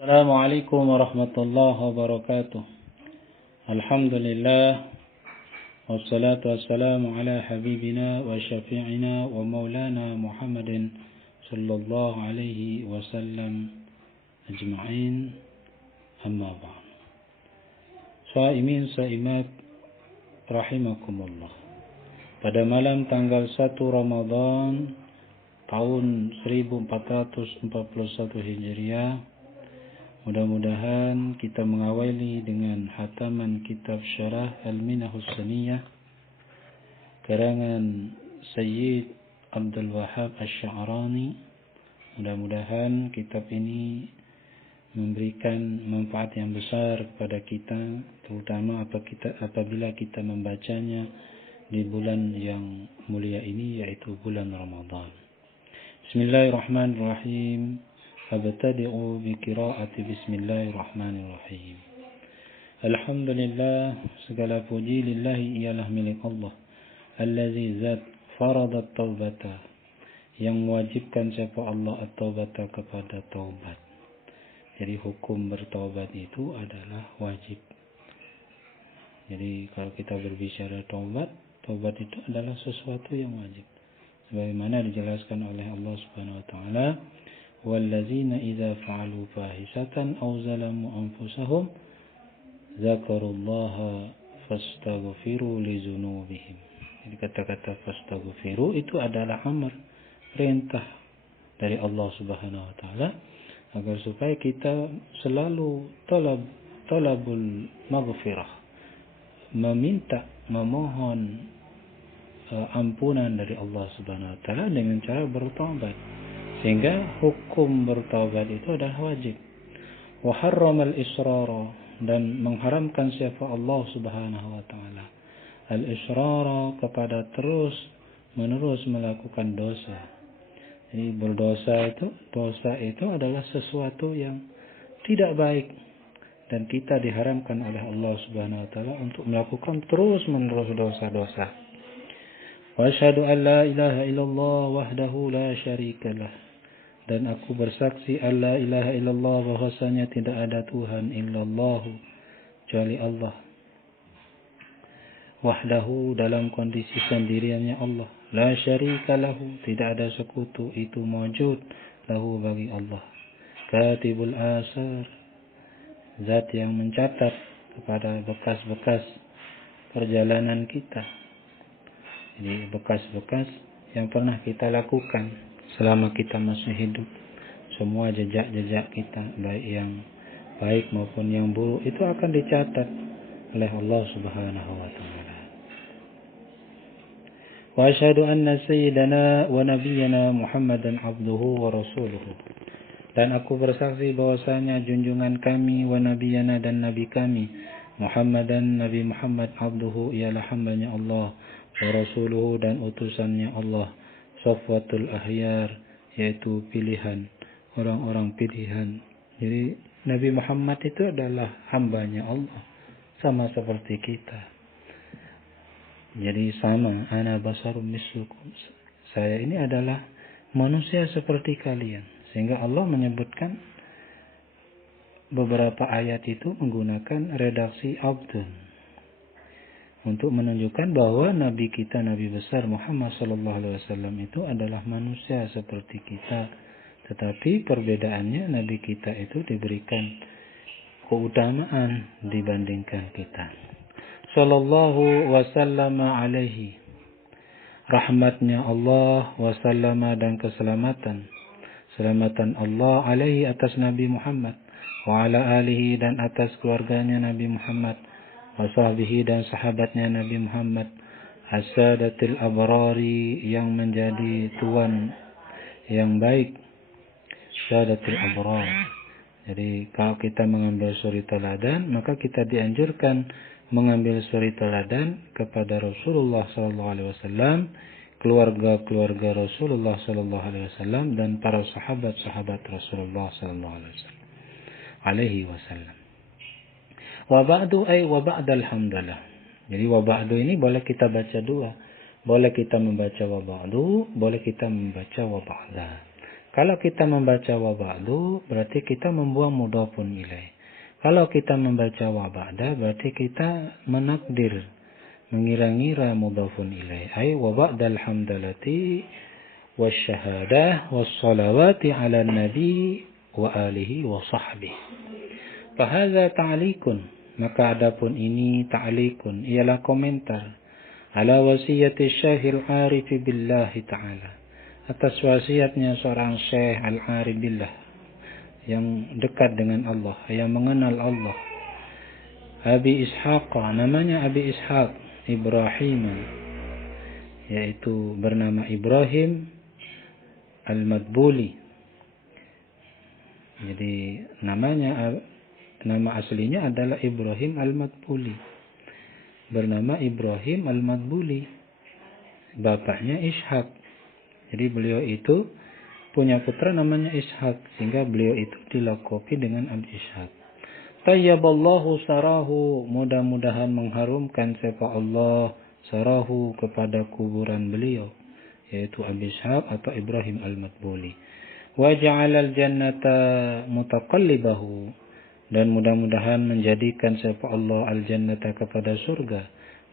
Assalamualaikum warahmatullahi wabarakatuh. Alhamdulillah wassalatu wassalamu ala habibina wa syafi'ina wa maulana Muhammadin sallallahu alaihi wasallam ajma'in, amma ba'd. Shaimin saimat rahimakumullah. Pada malam tanggal 1 Ramadan tahun 1441 Hijriah, mudah-mudahan kita mengawali dengan hataman kitab Syarah Al-Minahus Saniyah karangan Sayyid Abdul Wahhab Asy-Sya'rani. Mudah-mudahan kitab ini memberikan manfaat yang besar kepada kita, terutama apabila kita membacanya di bulan yang mulia ini, yaitu bulan Ramadan. Bismillahirrahmanirrahim. Abtadi'u bi qiraati bismillahirrahmanirrahim. Alhamdulillah, segala puji lillahi ialah milik Allah. Allazi zat farada taubata, yang mewajibkan siapa Allah at-taubata kepada taubat. Jadi hukum bertaubat itu adalah wajib. Jadi kalau kita berbicara taubat itu adalah sesuatu yang wajib. Sebagaimana dijelaskan oleh Allah Subhanahu wa taala, wallazina idza fa'alu fahisatan aw zalamu anfusahum dzakarullaha fastaghfiru lidzunubihim. Jadi kata-kata fastaghfiru itu adalah amar, perintah dari Allah Subhanahu wa taala agar supaya kita selalu talabul maghfirah, memohon ampunan dari Allah Subhanahu wa taala dengan cara bertaubat. Sehingga hukum bertaubat itu adalah wajib. Wa harramal israra, dan mengharamkan siapa Allah Subhanahu wa taala al-israra, kepada terus menerus melakukan dosa. Jadi dosa itu adalah sesuatu yang tidak baik, dan kita diharamkan oleh Allah Subhanahu wa taala untuk melakukan terus menerus dosa-dosa. Wa asyhadu an la ilaha illallah wahdahu la syarikalah, dan aku bersaksi alla ilaha illallah, bahwasanya tidak ada Tuhan illallah kecuali Allah. Wahdahu, dalam kondisi sendiriannya Allah. La syarika lahu, tidak ada sekutu itu mawjud lahu bagi Allah. Katibul asar, zat yang mencatat kepada bekas-bekas perjalanan kita. Jadi bekas-bekas yang pernah kita lakukan selama kita masih hidup, semua jejak-jejak kita, baik yang baik maupun yang buruk, itu akan dicatat oleh Allah Subhanahu wa taala. Wa asyhadu anna sayyidana wa nabiyyana Muhammadan abduhu wa rasuluhu, dan aku bersaksi bahwasanya junjungan kami, wa nabiyyana, dan nabi kami Muhammadan, Nabi Muhammad, abduhu ialah hambanya Allah, wa rasuluhu, dan utusannya Allah, safwatul ahyar, yaitu pilihan, orang-orang pilihan. Jadi Nabi Muhammad itu adalah hambanya Allah, sama seperti kita. Jadi sama, ana basarum mislukum, saya ini adalah manusia seperti kalian. Sehingga Allah menyebutkan beberapa ayat itu menggunakan redaksi abdun, untuk menunjukkan bahwa Nabi kita, Nabi besar Muhammad SAW itu adalah manusia seperti kita. Tetapi perbedaannya, Nabi kita itu diberikan keutamaan dibandingkan kita. Sallallahu wasallama alaihi, rahmatnya Allah, wasallama, dan keselamatan Allah alaihi, atas Nabi Muhammad, wa ala alihi, dan atas keluarganya Nabi Muhammad, wasahbihi, dan sahabatnya Nabi Muhammad, as-sadatil abrari, yang menjadi tuan yang baik, sadatil abrar. Jadi kalau kita mengambil suri teladan, maka kita dianjurkan mengambil suri teladan kepada Rasulullah SAW, keluarga-keluarga Rasulullah SAW, dan para sahabat-sahabat Rasulullah SAW. Wa ba'du ay wa ba'dal hamdalah. Jadi wa ba'du ini boleh kita baca dua. Boleh kita membaca wa ba'du, boleh kita membaca wa ba'da. Kalau kita membaca wa ba'du, berarti kita membuang mudhafun ilaih. Kalau kita membaca wa ba'da, berarti kita menakdir, mengira-ngira mudhafun ilaih. Ay wa ba'dal hamdalati wasyahadah wassalawati ala nabi wa alihi wa sahbihi. Fahadha ta'likun. Maka adapun ini ta'likun, ialah komentar ala wasiyati syahil arifi billahi ta'ala, atas wasiatnya seorang syekh al-arif billah, yang dekat dengan Allah, yang mengenal Allah. Abi Ishaq, namanya Abi Ishaq Ibrahim, yaitu bernama Ibrahim al-Madbuli. Jadi nama aslinya adalah Ibrahim al-Madbuli. Bernama Ibrahim al-Madbuli. Bapaknya Ishaq. Jadi beliau itu punya putra namanya Ishaq, sehingga beliau itu dilakopi dengan Abi Ishaq. Tayyaballahu sarahu, mudah-mudahan mengharumkan siapa Allah sarahu kepada kuburan beliau, yaitu Abi Ishaq atau Ibrahim al-Madbuli. Wa ja'alal jannata mutaqallibahu, dan mudah-mudahan menjadikan siapa Allah al-jannata kepada surga,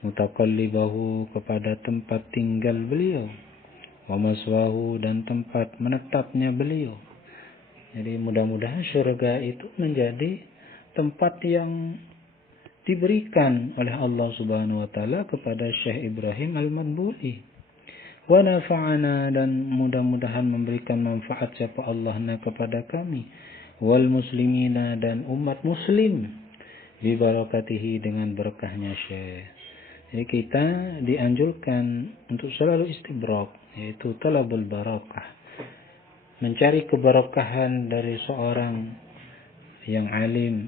mutaqallibahu kepada tempat tinggal beliau, wa maswahu dan tempat menetapnya beliau. Jadi mudah-mudahan surga itu menjadi tempat yang diberikan oleh Allah Subhanahu wa taala kepada Syekh Ibrahim al-Madbuli. Wa nafa'ana, dan mudah-mudahan memberikan manfaat siapa Allah kepada kami, wal muslimina, dan umat muslim, bi barakatihi, dengan berkahnya Syekh. Jadi kita dianjurkan untuk selalu istibrak, yaitu talabul barakah, mencari keberkahan dari seorang yang alim.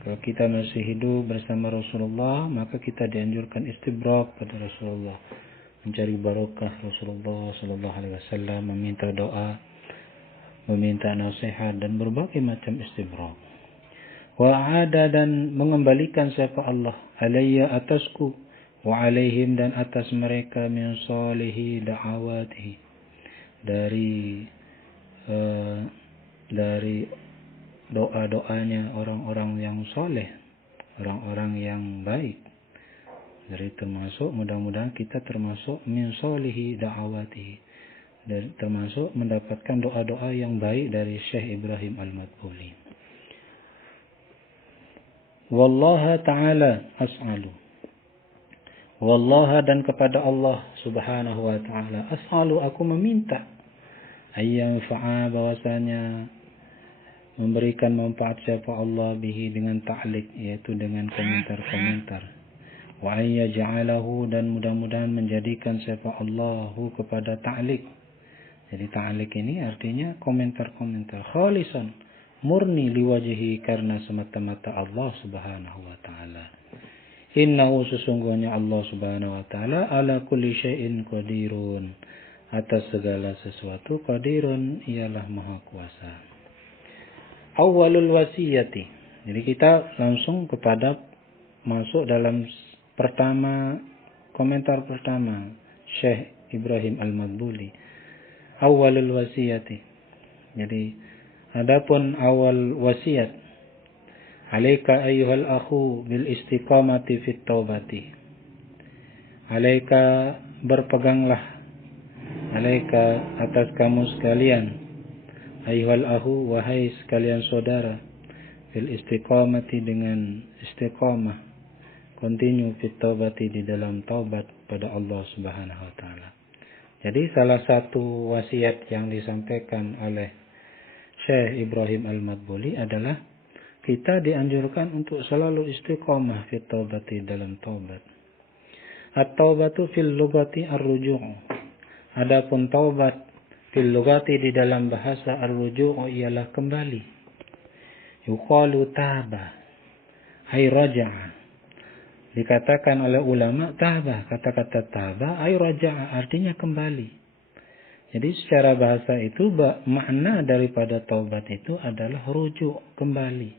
Kalau kita masih hidup bersama Rasulullah, maka kita dianjurkan istibrak pada Rasulullah, mencari barakah Rasulullah sallallahu alaihi wasallam, meminta doa, meminta nasihat, dan berbagai macam istibrak. Wa ada, dan mengembalikan siapa Allah alayya atasku, wa alaihim, dan atas mereka, min salihi da'awatihi, dari doa-doanya orang-orang yang soleh, orang-orang yang baik. Dari termasuk, mudah-mudahan kita termasuk min salihi da'awatihi, dan termasuk mendapatkan doa-doa yang baik dari Syekh Ibrahim al-Madbuli. Wallaha ta'ala as'alu, wallaha, dan kepada Allah Subhanahu wa ta'ala, as'alu, aku meminta, ayyan fa'a, bahwasanya memberikan manfaat siapa Allah bihi, dengan ta'liq, yaitu dengan komentar-komentar. Wa ayya ja'alahu, dan mudah-mudahan menjadikan siapa Allahu kepada ta'liq. Jadi ta'liq ini artinya komentar-komentar, khalisan, murni, liwajhi, karena semata-mata Allah Subhanahu wa ta'ala. Innahu, sesungguhnya Allah Subhanahu wa ta'ala, ala kulli syai'in qadirun, atas segala sesuatu, qadirun, ialah maha kuasa. Awwalul wasiyati. Jadi kita langsung kepada masuk dalam komentar pertama Syekh Ibrahim al-Madbuli. Awwalul wasiyati. Jadi adapun awal wasiat, alaika ayyuhal akhu bil istiqamati fit taubati. Alaika, berpeganglah, alaika, atas kamu sekalian, ayyuhal akhu, wahai sekalian saudara, bil istiqamati, dengan istiqamah, continue fit taubati, di dalam taubat pada Allah Subhanahu wa taala. Jadi salah satu wasiat yang disampaikan oleh Syekh Ibrahim al-Madbuli adalah kita dianjurkan untuk selalu istiqamah fit taubati, dalam taubat. At-taubatu fil lugati ar-ruju'. Adapun taubat fil lugati, di dalam bahasa, ar-ruju' ialah kembali. Yuqalu taba, ay raja'a. Dikatakan oleh ulama taba, kata-kata taba ay raja'a, artinya kembali. Jadi secara bahasa itu makna daripada taubat itu adalah rujuk, kembali.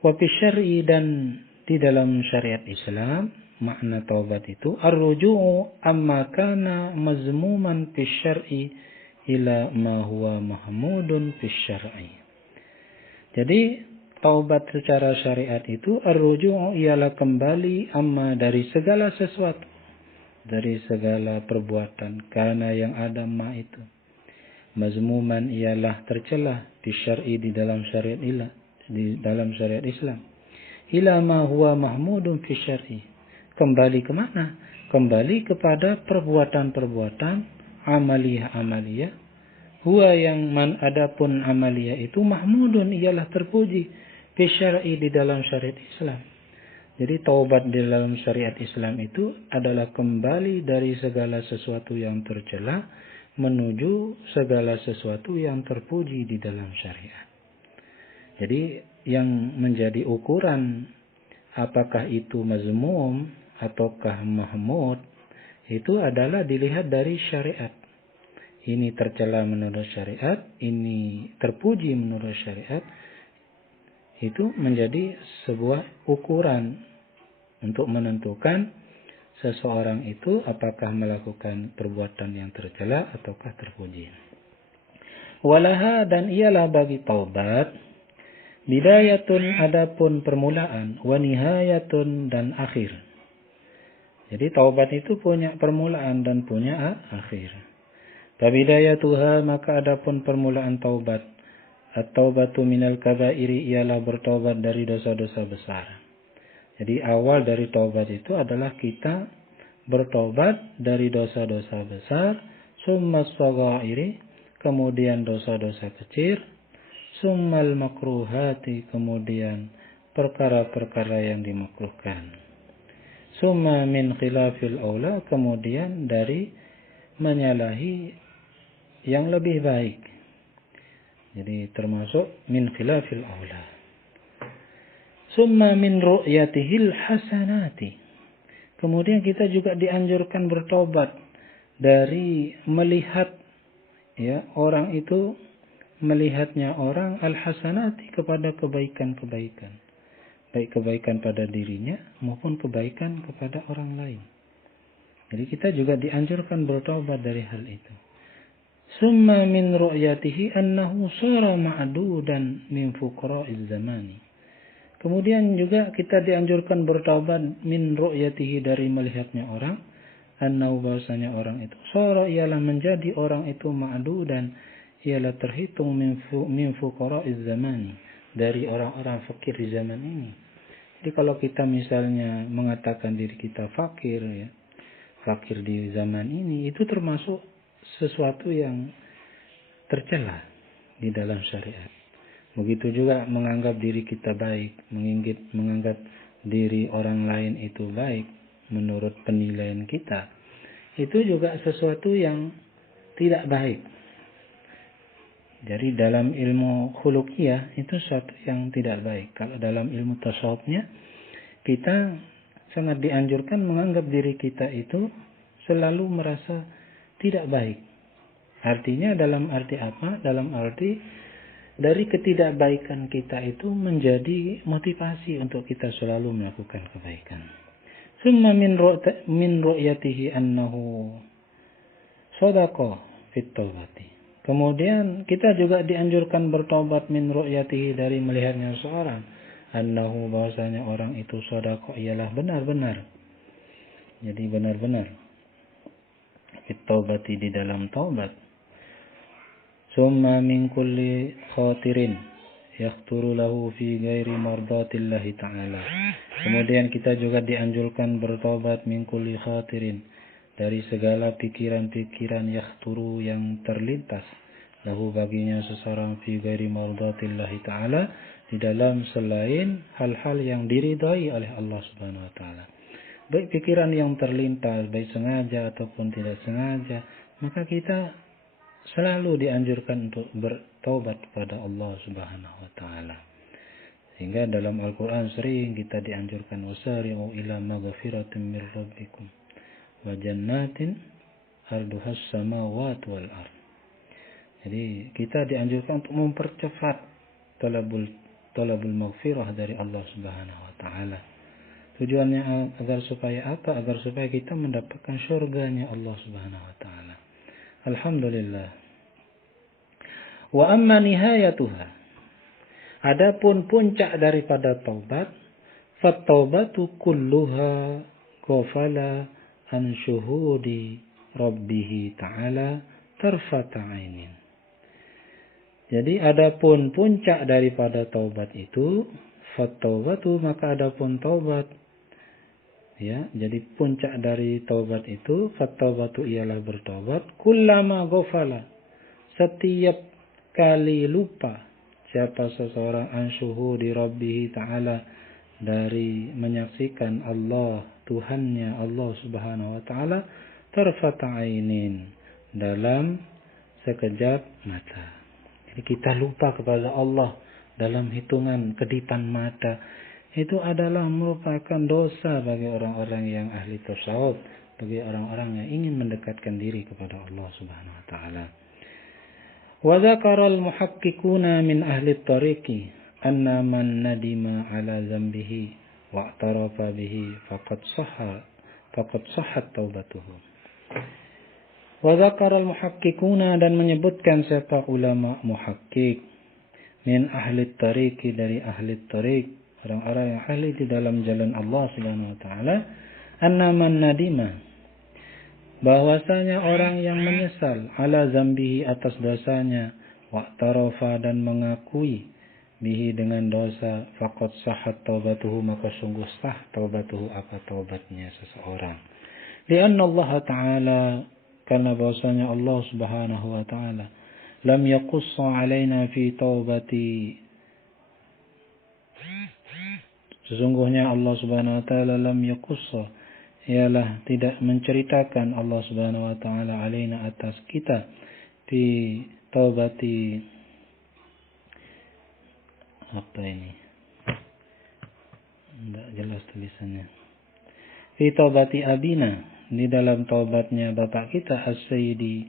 Wa fi syar'i, dan di dalam syariat Islam, makna taubat itu ar-ruju'u amma kana mazmuman fi syar'i ila ma huwa mahmudun fi syar'i. Jadi taubat secara syariat itu ar-ruju' ialah kembali amma dari segala sesuatu, dari segala perbuatan karena yang ada ma itu. Mazmuman ialah tercela di syar'i di dalam syariat Islam. Ila ma huwa mahmudun fi syar'i. Kembali kemana? Kembali kepada perbuatan-perbuatan amaliyah-amaliyah. Huwa yang man adapun amaliyah itu mahmudun ialah terpuji fi syar'i di dalam syariat Islam. Jadi taubat di dalam syariat Islam itu adalah kembali dari segala sesuatu yang tercela menuju segala sesuatu yang terpuji di dalam syariat. Jadi yang menjadi ukuran apakah itu mazmum ataukah mahmud itu adalah dilihat dari syariat. Ini tercela menurut syariat, ini terpuji menurut syariat. Itu menjadi sebuah ukuran untuk menentukan seseorang itu apakah melakukan perbuatan yang tercela ataukah terpuji. Walaha dan ialah bagi taubat bidayatun adapun permulaan, wa nihayatun dan akhir. Jadi taubat itu punya permulaan dan punya akhir. Fabidayatuha maka adapun permulaan taubat, at-taubatu minal kabairi ialah bertaubat dari dosa-dosa besar. Jadi awal dari taubat itu adalah kita bertaubat dari dosa-dosa besar, summa shaghairi, kemudian dosa-dosa kecil, summal makruhati, kemudian perkara-perkara yang dimakruhkan. Summa min khilafil aula, kemudian dari menyalahi yang lebih baik. Jadi termasuk min khilafil aula. Summa min ru'yatihil hasanati. Kemudian kita juga dianjurkan bertobat dari melihat orang itu melihatnya orang al-hasanati kepada kebaikan-kebaikan. Baik kebaikan pada dirinya maupun kebaikan kepada orang lain. Jadi kita juga dianjurkan bertobat dari hal itu. Summa min ru'yatihi annahu sara ma'dudan min fuqara'iz zamani. Kemudian juga kita dianjurkan bertaubat min ru'yatihi dari melihatnya orang, annahu bahwasanya orang itu sara ialah menjadi orang itu ma'dudan ialah terhitung min fuqara'iz zamani, dari orang-orang fakir di zaman ini. Jadi kalau kita misalnya mengatakan diri kita fakir fakir di zaman ini, itu termasuk sesuatu yang tercela di dalam syariat. Begitu juga menganggap diri kita baik, menganggap diri orang lain itu baik menurut penilaian kita, itu juga sesuatu yang tidak baik. Jadi dalam ilmu khuluqiyah itu sesuatu yang tidak baik. Kalau dalam ilmu tasawufnya kita sangat dianjurkan menganggap diri kita itu selalu merasa tidak baik. Artinya dalam arti apa? Dalam arti dari ketidakbaikan kita itu menjadi motivasi untuk kita selalu melakukan kebaikan. Summa min ru'yatihi annahu shadaqa fit taubati. Kemudian kita juga dianjurkan bertobat min ru'yatihi dari melihatnya seorang, annahu bahwasanya orang itu shadaqa ialah benar-benar. Jadi benar-benar fit taubati di dalam taubat. Summa min kulli khatirin yakhturu lahu fi ghairi mardatillahi ta'ala. Kemudian kita juga dianjurkan bertobat min kulli khatirin dari segala pikiran-pikiran yakhturu yang terlintas lahu baginya seseorang fi ghairi mardatillahi ta'ala, di dalam selain hal-hal yang diridhai oleh Allah Subhanahu wa taala. Baik pikiran yang terlintas, baik sengaja ataupun tidak sengaja, maka kita selalu dianjurkan untuk bertaubat kepada Allah Subhanahu wa taala. Sehingga dalam Al-Qur'an sering kita dianjurkan wasari'u ila maghfiratin mir rabbikum wa jannatin arduhas samawati wal ard. Jadi kita dianjurkan untuk mempercepat talabul maghfirah dari Allah Subhanahu wa taala. Tujuannya agar supaya apa? Agar supaya kita mendapatkan surganya Allah Subhanahu wa taala. Alhamdulillah. Wa amma nihayatuha. Adapun puncak daripada taubat, fattaubatu kulluha ghafala an syuhudi rabbih ta'ala tarfata ainin. Jadi adapun puncak daripada taubat itu, fattaubatu, maka adapun taubat, ya, jadi puncak dari taubat itu, fattaubatu ialah bertaubat, kullama ghafala, setiap kali lupa siapa seseorang an syuhudi rabbih ta'ala, dari menyaksikan Allah, Tuhannya Allah Subhanahu wa taala, tarfata ainin, dalam sekejap mata. Jadi kita lupa kepada Allah dalam hitungan kedipan mata. Itu adalah merupakan dosa bagi orang-orang yang ahli tasawuf, bagi orang-orang yang ingin mendekatkan diri kepada Allah Subhanahu wa taala. Wa dzakara al-muhaqqiquna min ahli at-tariqi anna man nadima ala dzambihi wa i'tarafa bihi faqad sahhat taubatuhu. Wa dzakara al-muhaqqiquna, dan menyebutkan siapa ulama muhaqqiq, min ahli at-tariqi, dari ahli at-tariq, orang-orang yang ahli di dalam jalan Allah Subhanahu wa taala, anna man nadima, bahwasanya orang yang menyesal, ala zambihi, atas dosanya, wa'tarafa, dan mengakui, bihi, dengan dosa, faqad sahhat taubatuhu, maka sungguh sah taubatuhu, apa taubatnya seseorang. Lianna Allah Ta'ala, karena bahwasanya Allah Subhanahu wa taala, lam yaqussa alaina fi taubati, sesungguhnya Allah Subhanahu wa taala lam yaqussa, ialah tidak menceritakan Allah Subhanahu wa taala alaina, atas kita, di taubati, apa ini, tidak jelas tulisannya, fi taubati abina, di dalam taubatnya bapak kita as-sayyidi,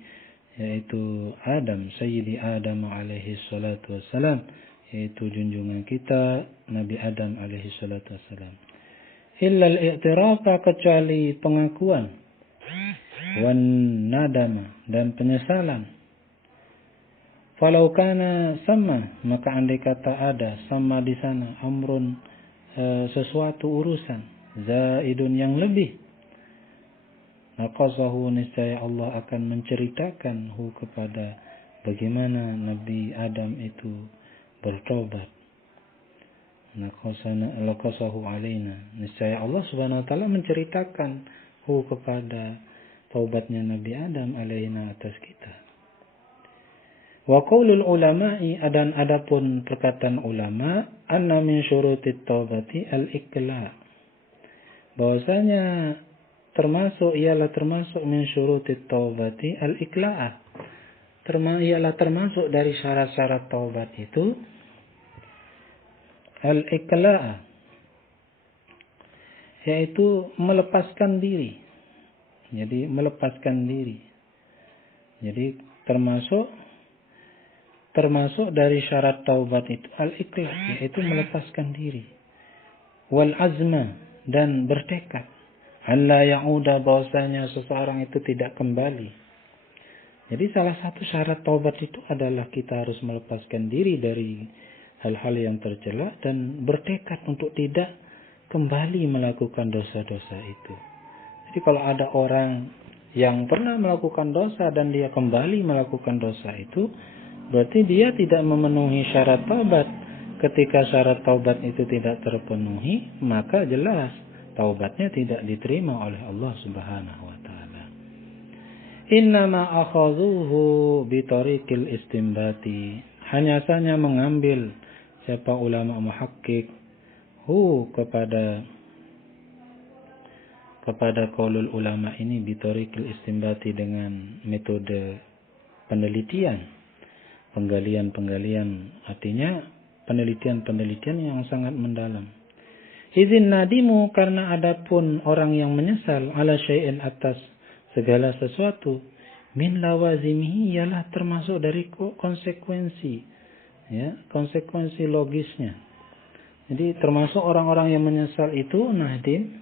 yaitu Adam, Sayyidi Adam alaihi salatu wassalam, yaitu junjungan kita Nabi Adam alaihi salatu wassalam. Illa al-i'tirafa, kecuali pengakuan, wan nadama, dan penyesalan. Falau kana sama, maka andai kata ada sama di sana, amrun, sesuatu urusan, zaidun, yang lebih, naqasahu, niscaya Allah akan menceritakan hu, kepada bagaimana Nabi Adam itu bertobat. Naqasahu alaina, niscaya Allah Subhanahu wa taala menceritakan hu, kepada taubatnya Nabi Adam alaina, atas kita. Wa qaulul ulama'i, dan adapun perkataan ulama, anna min syurutit taubati al-iqla, bahwasanya ialah termasuk min syurutit taubati al-iqla', ialah termasuk dari syarat-syarat taubat itu al-iqla', yaitu melepaskan diri. Jadi melepaskan diri. Jadi termasuk dari syarat taubat itu al-iqla', yaitu melepaskan diri. Wal azma, dan bertekad, alla ya'uda, bahwasanya seseorang itu tidak kembali. Jadi salah satu syarat taubat itu adalah kita harus melepaskan diri dari hal-hal yang tercela dan bertekad untuk tidak kembali melakukan dosa-dosa itu. Jadi kalau ada orang yang pernah melakukan dosa dan dia kembali melakukan dosa itu, berarti dia tidak memenuhi syarat taubat. Ketika syarat taubat itu tidak terpenuhi, maka jelas taubatnya tidak diterima oleh Allah Subhanahu wa taala. Innama akhadhuhu bi tariqil istinbati, hanya saja mengambil siapa ulama muhaqqiq kepada qaulul ulama ini bi tariqil istinbati, dengan metode penelitian, penggalian, artinya penelitian yang sangat mendalam. Izin nadimu, karena adapun orang yang menyesal, ala syai'in, atas segala sesuatu, min lawazimihi, ialah termasuk dari konsekuensi, ya, konsekuensi logisnya. Jadi termasuk orang-orang yang menyesal itu, nadim,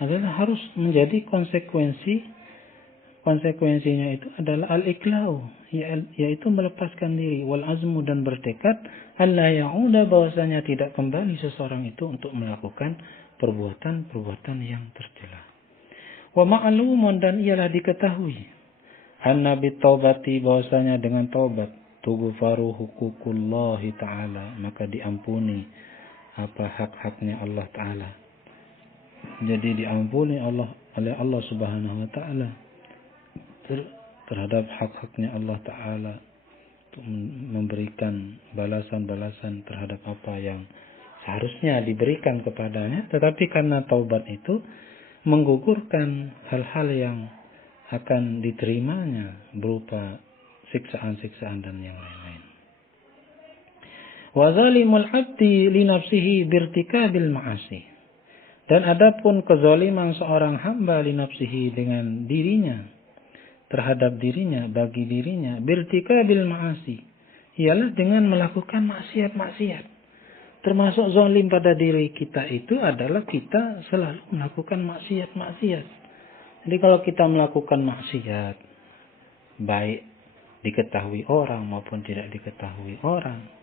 adalah harus menjadi konsekuensi konsekuensinya itu adalah al-iklau, yaitu melepaskan diri, wal azmu dan bertekad alla ya'uda, bahwasanya tidak kembali seseorang itu untuk melakukan perbuatan-perbuatan yang tercela. Wa ma'lumun, dan ialah diketahui, anna bitaubati, bahwasanya dengan taubat, tughfaru huququllahi ta'ala, maka diampuni hak-haknya Allah Ta'ala. Jadi diampuni oleh Allah Subhanahu wa Ta'ala terhadap hak-haknya Allah Ta'ala, untuk memberikan balasan-balasan terhadap apa yang seharusnya diberikan kepadanya. Tetapi karena taubat itu menggugurkan hal-hal yang akan diterimanya berupa siksaan-siksaan dan yang lain-lain. Wa zalimul abdi li nafsihi birtikabil ma'asi, dan adapun kezaliman seorang hamba li nafsihi, dengan dirinya, terhadap dirinya, bagi dirinya, birtikabil ma'asi, ialah dengan melakukan maksiat-maksiat. Termasuk zalim pada diri kita itu adalah kita selalu melakukan maksiat-maksiat. Jadi kalau kita melakukan maksiat, baik diketahui orang maupun tidak diketahui orang,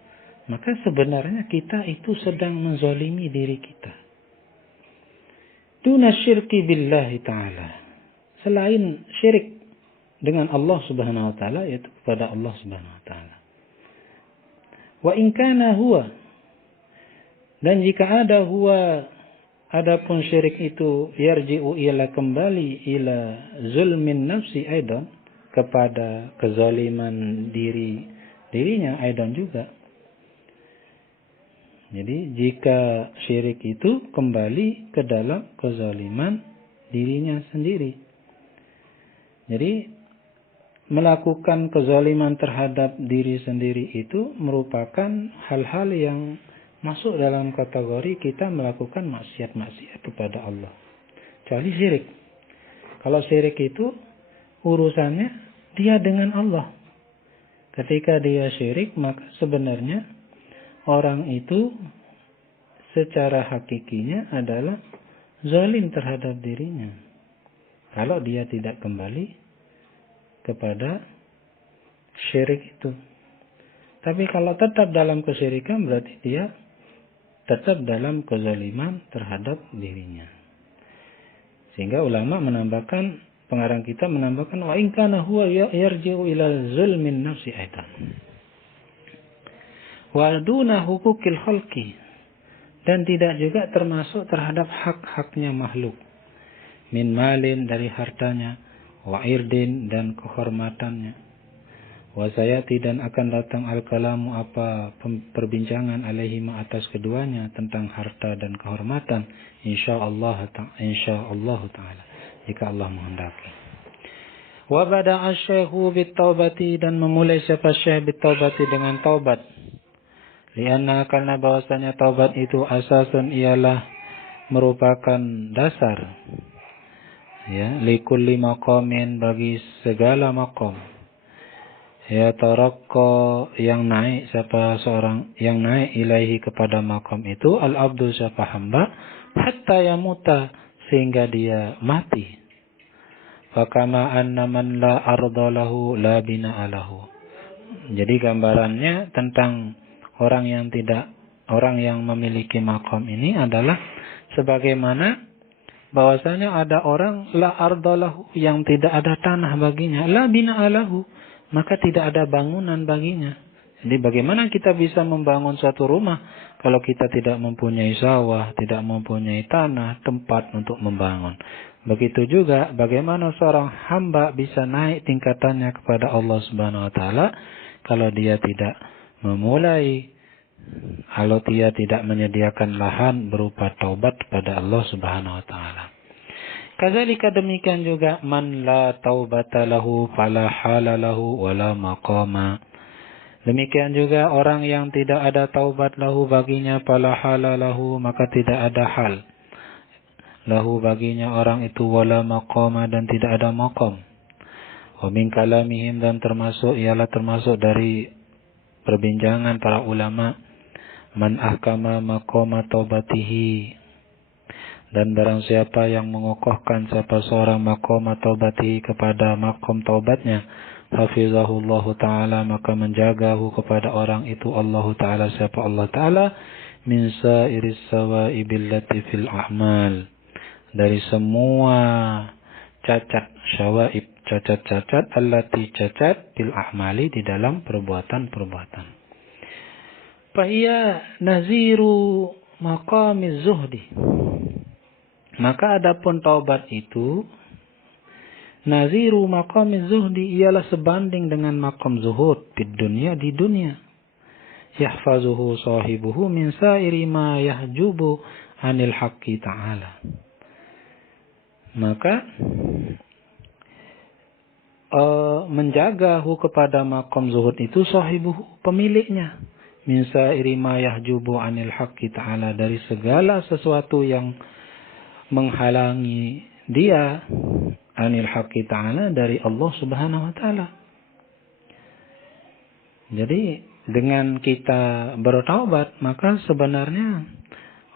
maka sebenarnya kita itu sedang menzalimi diri kita. Duna syirki billahi ta'ala, selain syirik dengan Allah Subhanahu wa Ta'ala, yaitu kepada Allah Subhanahu wa Ta'ala. Wa in kana huwa, dan jika ada huwa, adapun syirik itu, yarji'u, ila kembali, ila zulmin nafsi aidan, kepada kezaliman dirinya aidan juga. Jadi jika syirik itu kembali ke dalam kezaliman dirinya sendiri. Jadi melakukan kezaliman terhadap diri sendiri itu merupakan hal-hal yang masuk dalam kategori kita melakukan maksiat-maksiat kepada Allah. Kecuali syirik. Kalau syirik itu urusannya dia dengan Allah. Ketika dia syirik, maka sebenarnya orang itu secara hakikinya adalah zalim terhadap dirinya. Kalau dia tidak kembali kepada syirik itu. Tapi kalau tetap dalam kesyirikan, berarti dia tetap dalam kezaliman terhadap dirinya. Sehingga ulama menambahkan, pengarang kita menambahkan, wa in kana huwa yarji'u ila zulmin nafsi aidan. Wa duna huquqil khalqi, dan tidak juga termasuk terhadap hak-haknya makhluk. Min malin, dari hartanya, wa irdin, dan kehormatannya, wa sayati, dan akan datang al-kalamu, apa perbincangan, alaihima, atas keduanya, tentang harta dan kehormatan, insyaallah ta'ala, jika Allah menghendaki. Wa bada'a syekhu bitaubati, dan memulai siapa syekh bitaubati, dengan taubat. Lianna, karena bahwasanya taubat itu asasun, ialah merupakan dasar, ya, likulli maqamin, bagi segala maqam, ya, tarakka, yang naik, siapa seorang yang naik, ilaihi, kepada maqam itu, al-abdu, siapa hamba, hatta yamuta, sehingga dia mati. Fakama anna man la arda lahu la bina'a lahu. Jadi gambarannya tentang orang yang memiliki maqam ini adalah sebagaimana bahwasanya ada orang la ardalahu, yang tidak ada tanah baginya, la bina'a lahu, maka tidak ada bangunan baginya. Jadi bagaimana kita bisa membangun suatu rumah kalau kita tidak mempunyai sawah, tidak mempunyai tanah, tempat untuk membangun. Begitu juga bagaimana seorang hamba bisa naik tingkatannya kepada Allah Subhanahu wa Ta'ala kalau dia tidak memulai, kalau dia tidak menyediakan lahan berupa taubat pada Allah Subhanahu wa Ta'ala. Kadzalika, demikian juga, man la taubata lahu fala hala lahu wala maqama. Demikian juga orang yang tidak ada taubat lahu baginya, fala hala lahu, maka tidak ada hal lahu baginya orang itu, wala maqama, dan tidak ada maqam. Wa min kalamihim, dan ialah termasuk dari perbincangan para ulama, man ahkama maqama taubatihi, Dan barang siapa yang mengokohkan siapa seorang maqam taubati kepada maqam taubatnya, hafizahullahu ta'ala, maka menjagahu kepada orang itu Allah ta'ala, siapa Allah ta'ala, min sa'iris sawaibil lati fil a'mal, dari semua cacat syawaib, cacat-cacat, allati cacat fil a'mali, di dalam perbuatan-perbuatan. Fahiya naziru maqamiz zuhdi, maka adapun taubat itu naziru maqamiz zuhdi, ialah sebanding dengan maqam zuhud di dunia. Yahfazuhu sahibuhu min sa'iri ma yahjubu anil haqqi ta'ala. Maka menjagahu kepada maqam zuhud itu sahibuhu, pemiliknya, min sa'iri ma yahjubu anil haqqi ta'ala, dari segala sesuatu yang menghalangi dia anil haqqi ta'ala, dari Allah subhanahu wa ta'ala. Jadi dengan kita bertaubat, maka sebenarnya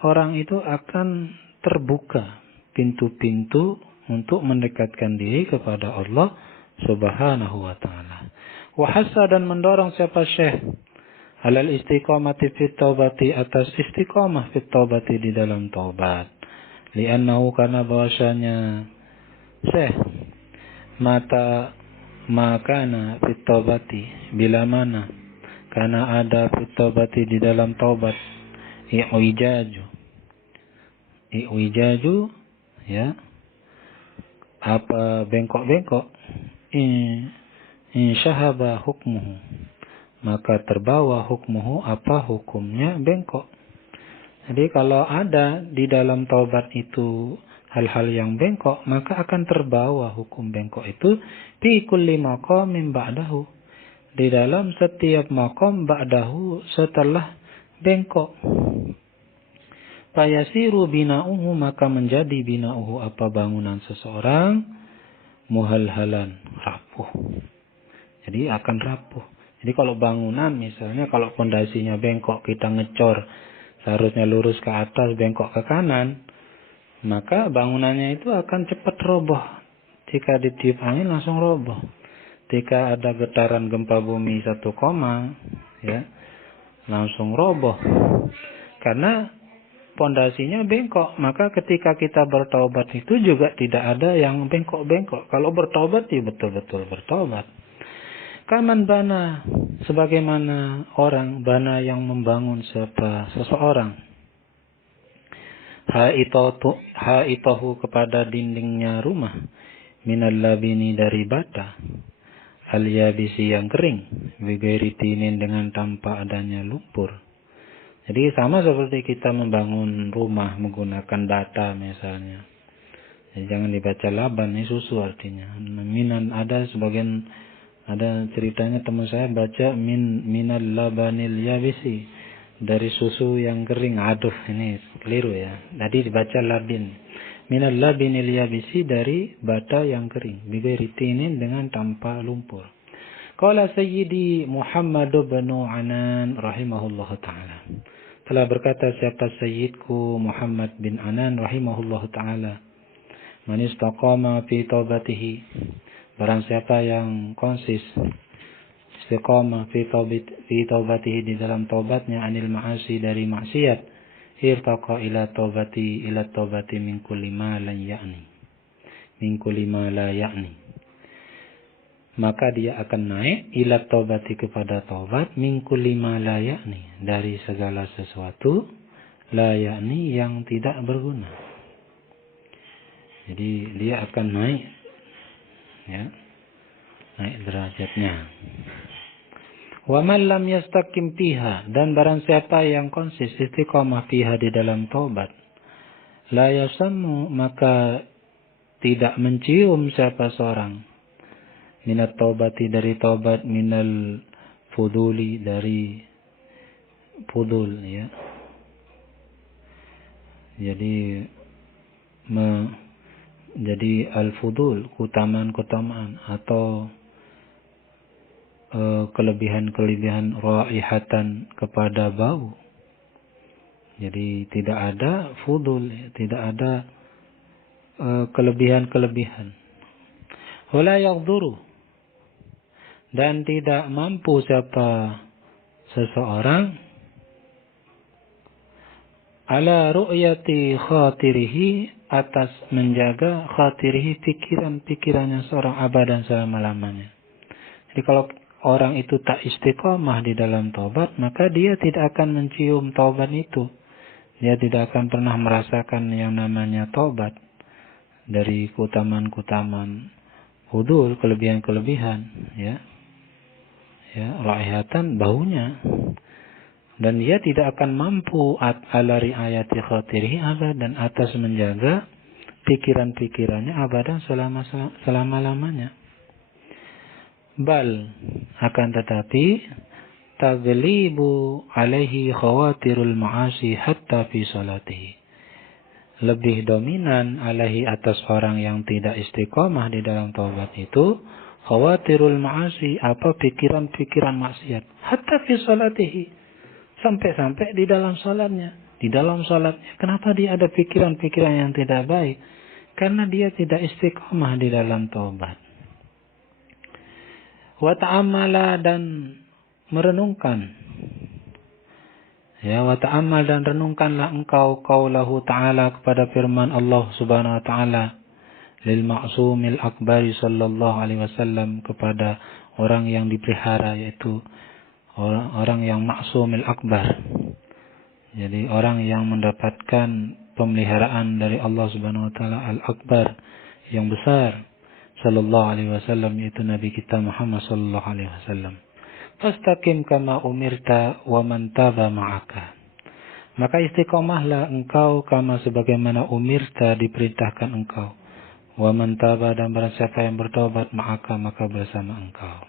orang itu akan terbuka pintu-pintu untuk mendekatkan diri kepada Allah subhanahu wa ta'ala. Wahasa, dan mendorong siapa syekh, alal istiqamati fit taubati, atas istiqamah fit taubati, di dalam taubat. Li'annahu, karena bahwasanya syekh, mata makana fit taubati, bila mana karena ada fit taubati, di dalam taubat, i'wijaju, ya, apa bengkok-bengkok, insyahaba hukmuhu, maka terbawa hukmuhu, apa hukumnya bengkok. Jadi kalau ada di dalam taubat itu hal-hal yang bengkok, maka akan terbawa hukum bengkok itu fi kulli maqamin ba'dahu, di dalam setiap maqam ba'dahu, setelah bengkok. Fayasiru bina'uhu, maka menjadi bina'uhu, apa bangunan seseorang, muhalhalan, rapuh. Jadi akan rapuh. Jadi kalau bangunan misalnya, kalau pondasinya bengkok, kita ngecor, seharusnya lurus ke atas, bengkok ke kanan, maka bangunannya itu akan cepat roboh. Jika ditiup angin langsung roboh. Jika ada getaran gempa bumi 1, ya, langsung roboh. Karena pondasinya bengkok. Maka ketika kita bertaubat itu juga tidak ada yang bengkok-bengkok. Kalau bertaubat ya betul-betul bertaubat. Kaman bana, sebagaimana orang bana yang membangun seseorang, haitahu, kepada dindingnya rumah, minal labini, dari bata, al-yabisi, yang kering, bighairi tinin, dengan tanpa adanya lumpur. Jadi sama seperti kita membangun rumah menggunakan bata misalnya. Jadi jangan dibaca laban, ini susu artinya. Minan, ada ceritanya teman saya baca minal labanil yabisi, dari susu yang kering. Aduh, ini keliru ya. Tadi dibaca labin. Minal labinil yabisi, dari bata yang kering. Bighairi tinin, dengan tanpa lumpur. Qala Sayyidi Muhammad bin Anan rahimahullahu ta'ala. Telah berkata siapa Sayyidku Muhammad bin Anan rahimahullahu ta'ala. Man istaqama fi taubatihi, barang siapa yang konsis, istiqamah fi taubatihi, di dalam taubatnya, anil ma'asi, dari maksiat, irtaqa ila taubati min kulli ma la ya'ni, maka dia akan naik ila taubati, kepada taubat, min kulli ma la ya'ni, dari segala sesuatu, la ya'ni, yang tidak berguna. Jadi dia akan naik, ya, naik derajatnya. Wa man lam yastaqim fiha, dan barang siapa yang konsis istiqamah fiha, di dalam taubat, la yasammu, maka tidak mencium siapa seorang, minat taubati, dari taubat, minal fuduli, dari fudul, ya. Jadi al-fudul, keutamaan, atau kelebihan raihatan, kepada bau. Jadi tidak ada fudul, tidak ada kelebihan-kelebihan. Wala yaghduru, dan tidak mampu siapa seseorang ala ru'yati khatirihi, atas menjaga khatirihi, pikiran-pikirannya seorang abadan selama-lamanya. Jadi kalau orang itu tak istiqomah di dalam taubat, maka dia tidak akan mencium taubat itu. Dia tidak akan pernah merasakan yang namanya taubat, dari keutamaan-keutamaan hudul, kelebihan-kelebihan, ya, raihatan, baunya. Dan dia tidak akan mampu ala riayati khatirihi abadan, atas menjaga pikiran-pikirannya abadan selama-lamanya. Bal, akan tetapi taglibu alaihi khawatirul ma'asi hatta fi salatihi. Lebih dominan alaihi, atas orang yang tidak istiqomah di dalam taubat itu, khawatirul ma'asi, apa, pikiran-pikiran maksiat, hatta fi salatihi, sampai-sampai di dalam salatnya. Di dalam salatnya, kenapa dia ada pikiran-pikiran yang tidak baik? Karena dia tidak istiqomah di dalam taubat. Wa ta'amala, dan merenungkan. Ya, wa ta'amal, dan renungkanlah engkau qaulahu ta'ala, kepada firman Allah Subhanahu wa ta'ala, lil ma'sumil akbari sallallahu alaihi wasallam, kepada orang yang dipelihara, yaitu orang yang maksumil akbar. Jadi orang yang mendapatkan pemeliharaan dari Allah Subhanahu wa taala al-akbar, yang besar, sallallahu alaihi wasallam, yaitu Nabi kita Muhammad sallallahu alaihi wasallam. Fastaqim kama umirta wa man taba ma'aka. Maka istiqomahlah engkau kama sebagaimana umirta, diperintahkan engkau. Wa man taba, dan barang siapa yang bertobat, ma'aka, maka bersama engkau.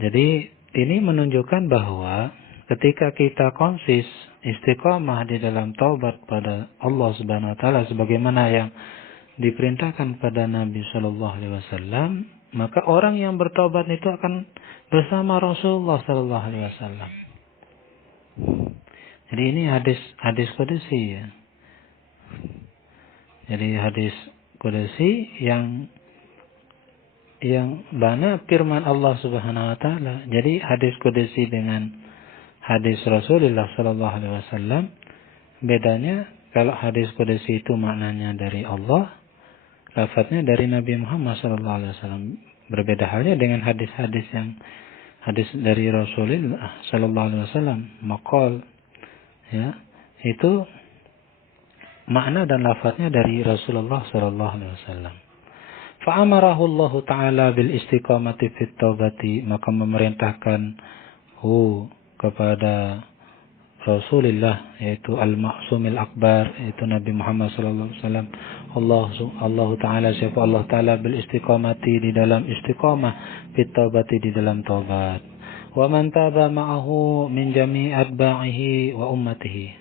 Jadi ini menunjukkan bahwa ketika kita konsis istiqomah di dalam taubat pada Allah Subhanahu wa taala sebagaimana yang diperintahkan pada Nabi sallallahu alaihi wasallam, maka orang yang bertobat itu akan bersama Rasulullah sallallahu alaihi wasallam. Jadi ini hadis qudsi, ya. Jadi hadis qudsi yang mana firman Allah Subhanahu wa taala. Jadi hadis qudsi dengan hadis Rasulullah sallallahu alaihi wasallam, bedanya kalau hadis qudsi itu maknanya dari Allah, lafadznya dari Nabi Muhammad sallallahu alaihi wasallam. Berbeda halnya dengan hadis-hadis yang hadis dari Rasulullah sallallahu alaihi wasallam, maqal, ya, itu makna dan lafadznya dari Rasulullah sallallahu alaihi wasallam. Fa'amarahu Allah Ta'ala bil istiqamati fit taubati, maka memerintahkan kepada Rasulullah, yaitu al-ma'sumil akbar, yaitu Nabi Muhammad sallallahu alaihi wasallam, Allah Ta'ala, siapa Allah Ta'ala, bil istiqamati, di dalam istiqamah, fit taubati, di dalam taubat. Wa man taba ma'ahu min jami'i atba'ihi wa ummatihi,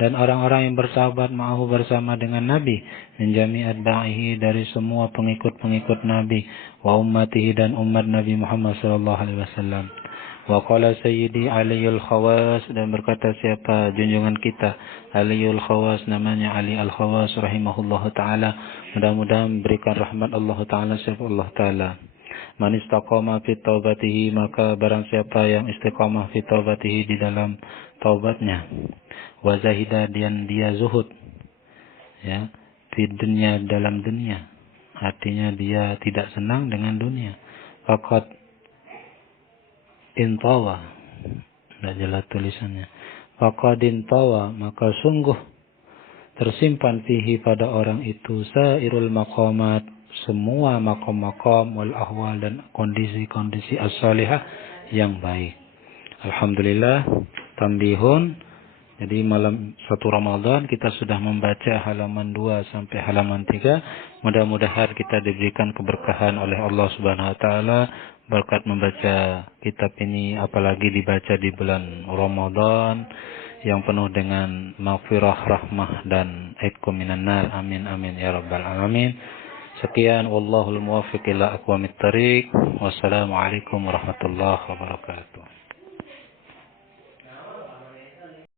dan orang-orang yang bersahabat ma'ahu, bersama dengan Nabi, min jami' atba'ihi, dari semua pengikut-pengikut Nabi, wa ummatihi, dan umat Nabi Muhammad sallallahu alaihi wasallam. Wa qala sayyidi Aliyul Khawas, dan berkata siapa junjungan kita Aliyul Khawas, namanya Ali Al-Khawas rahimahullahu taala, mudah-mudahan berikan rahmat Allah taala, siapa Allah taala. Man istaqama fi taubatihi, maka barang siapa yang istiqamah fi taubatihi, di dalam taubatnya, wa zahida, dan dia zuhud, ya, di dunia, dalam dunia, artinya dia tidak senang dengan dunia. Faqad intawa, tidak jelas tulisannya. Faqad intawa, maka sungguh tersimpan fihi, pada orang itu, sairul maqamat, semua maqam-maqam, wal ahwal, dan kondisi-kondisi as-salihah yang baik. Alhamdulillah, tambihun. Jadi malam 1 Ramadan kita sudah membaca halaman 2 sampai halaman 3. Mudah-mudahan kita diberikan keberkahan oleh Allah Subhanahu wa taala berkat membaca kitab ini, apalagi dibaca di bulan Ramadan yang penuh dengan maghfirah, rahmah, dan itqu minan nar. Amin amin ya rabbal alamin. Sekian, wallahul muwaffiq ila aqwamit thariq. Wassalamualaikum warahmatullahi wabarakatuh.